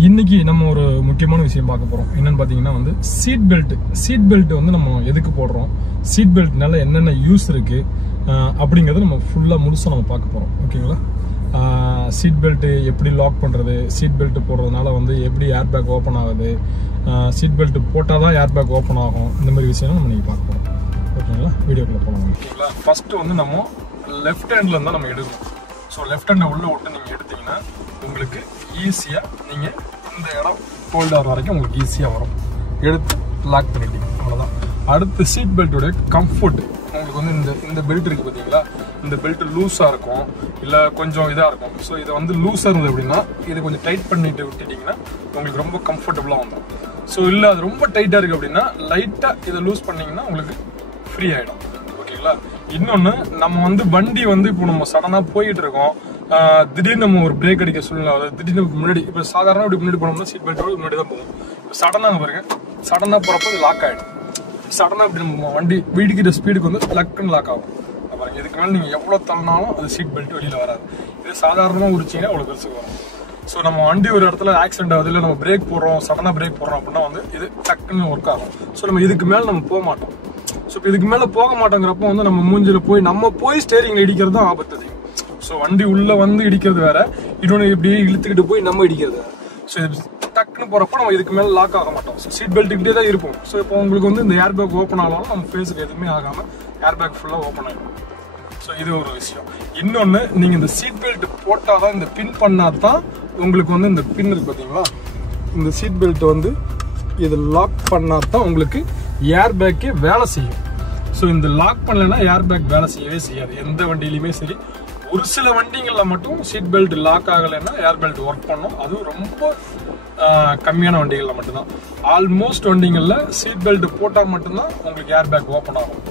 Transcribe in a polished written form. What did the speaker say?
இன்னைக்கு நம்ம ஒரு முக்கியமான விஷயம் பார்க்க போறோம். என்னன்னு பாத்தீங்கன்னா வந்து சீட் பெல்ட் வந்து நம்ம எதுக்கு போடுறோம், சீட் பெல்ட்னால என்னென்ன யூஸ் இருக்கு அப்படிங்கறத நம்ம ஃபுல்லா முழுசா நம்ம பார்க்க போறோம். ஓகேங்களா? சீட் பெல்ட் எப்படி லாக் பண்றது, சீட் பெல்ட் போடுறதுனால வந்து எப்படி ஏர் பேக் ஓப்பன் ஆகுது, சீட் பெல்ட் போட்டாதான் ஏர் பேக் ஓப்பன் ஆகும், இந்த மாதிரி விஷயம் நம்ம இன்னைக்கு பார்க்க போறோம். ஓகேங்களா? வீடியோக்குள்ள போகலாம். ஓகேங்களா? ஃபர்ஸ்ட் வந்து நம்ம லெஃப்ட் ஹேண்ட்ல இருந்தா நம்ம எடுக்கணும். ஸோ லெஃப்ட் ஹேண்டை உள்ள விட்டு நீங்க எடுத்தீங்கன்னா உங்களுக்கு ஈஸியா நீங்க இந்த இடம் ஹோல்டர் வரைக்கும் உங்களுக்கு ஈஸியா வரும். எடுத்து லாக் பண்ணிட்டீங்க, அவ்வளவுதான். அடுத்து சீட் பெல்ட்டோட கம்ஃபர்ட். உங்களுக்கு வந்து இந்த பெல்ட் இருக்கு பாத்தீங்களா, இந்த பெல்ட் லூஸா இருக்கும் இல்ல கொஞ்சம் இதா இருக்கும். ஸோ இதை வந்து லூஸா இருந்தது அப்படின்னா இதை கொஞ்சம் டைட் பண்ணிட்டு விட்டுட்டீங்கன்னா உங்களுக்கு ரொம்ப கம்ஃபர்டபுளா வந்துடும். ஸோ இல்ல அது ரொம்ப டைட்டா இருக்கு அப்படின்னா லைட்டா இதை லூஸ் பண்ணீங்கன்னா உங்களுக்கு ஃப்ரீ ஆயிடும். ஓகேங்களா? இன்னொன்னு, நம்ம வந்து வண்டி வந்து இப்போ நம்ம சடனா போயிட்டு இருக்கோம், திடீர்னு நம்ம ஒரு பிரேக் அடிக்க சூழ்நிலை, திடீர்னு முன்னாடி இப்போ சாதாரண இப்படி முன்னாடி போனோம்னா சீட் பெல்ட்டோட முன்னாடி தான் போகும். இப்போ சடனாக பாருங்க, சடனா போறப்போ இது லாக் ஆயிடும். சடனா இப்படி நம்ம வண்டி வீடிக்கிற ஸ்பீடுக்கு வந்து லக்குன்னு லாக் ஆகும். பாருங்க, இதுக்கு மேலே நீங்க எவ்வளவு தள்ளினாலும் அது சீட் பெல்ட் வெளியில வராது. இது சாதாரணமா உரிச்சிங்கன்னா அவ்வளவு பெருசுக்கு வரும். ஸோ நம்ம வண்டி ஒரு இடத்துல ஆக்சிடென்ட் ஆகுது, இல்லை நம்ம பிரேக் போடுறோம், சடனா பிரேக் போடுறோம் அப்படின்னா வந்து இது டக்குன்னு ஒர்க் ஆகும். ஸோ நம்ம இதுக்கு மேலே நம்ம போக மாட்டோம். ஸோ இதுக்கு மேலே போக மாட்டோங்கிறப்போ வந்து நம்ம மூஞ்சில போய் ஸ்டேரிங்ல இடிக்கிறது தான் ஆபத்து அதிகம். ஸோ வண்டி உள்ள வந்து இடிக்கிறது வேற, இன்னொன்று இப்படியே இழுத்துக்கிட்டு போய் நம்ம இடிக்கிறது வேற. ஸோ டக்குன்னு போறப்போ நம்ம இதுக்கு மேலே லாக் ஆக மாட்டோம். ஸோ சீட் பெல்ட் இப்படியே தான் இருப்போம். ஸோ இப்போ உங்களுக்கு வந்து இந்த ஏர் பேக் ஓப்பன் ஆனாலும் நம்ம ஃபேஸுக்கு எதுவுமே ஆகாம ஏர் பேக் ஃபுல்லாக ஓப்பன் ஆகிடும். ஸோ இது ஒரு விஷயம். இன்னொன்று, நீங்க இந்த சீட் பெல்ட் போட்டாதான், இந்த பின் பண்ணாதான் உங்களுக்கு வந்து இந்த பின் இருக்கு பார்த்தீங்களா, இந்த சீட் பெல்ட் வந்து இது லாக் பண்ணாதான் உங்களுக்கு ஏர் பேக்கே வேலை செய்யும். ஸோ இந்த லாக் பண்ணலைன்னா ஏர் பேக் வேலை செய்யவே செய்யாது எந்த வண்டியிலுமே சரி. ஒரு சில வண்டிகளில் மட்டும் சீட் பெல்ட் லாக் ஆகலைன்னா ஏர் பெல்ட் ஒர்க் பண்ணும். அதுவும் ரொம்ப கம்மியான வண்டிகளில் மட்டும்தான். ஆல்மோஸ்ட் வண்டிகளில் சீட் பெல்ட் போட்டால் மட்டும்தான் உங்களுக்கு ஏர் பேக் ஓப்பன் ஆகும்.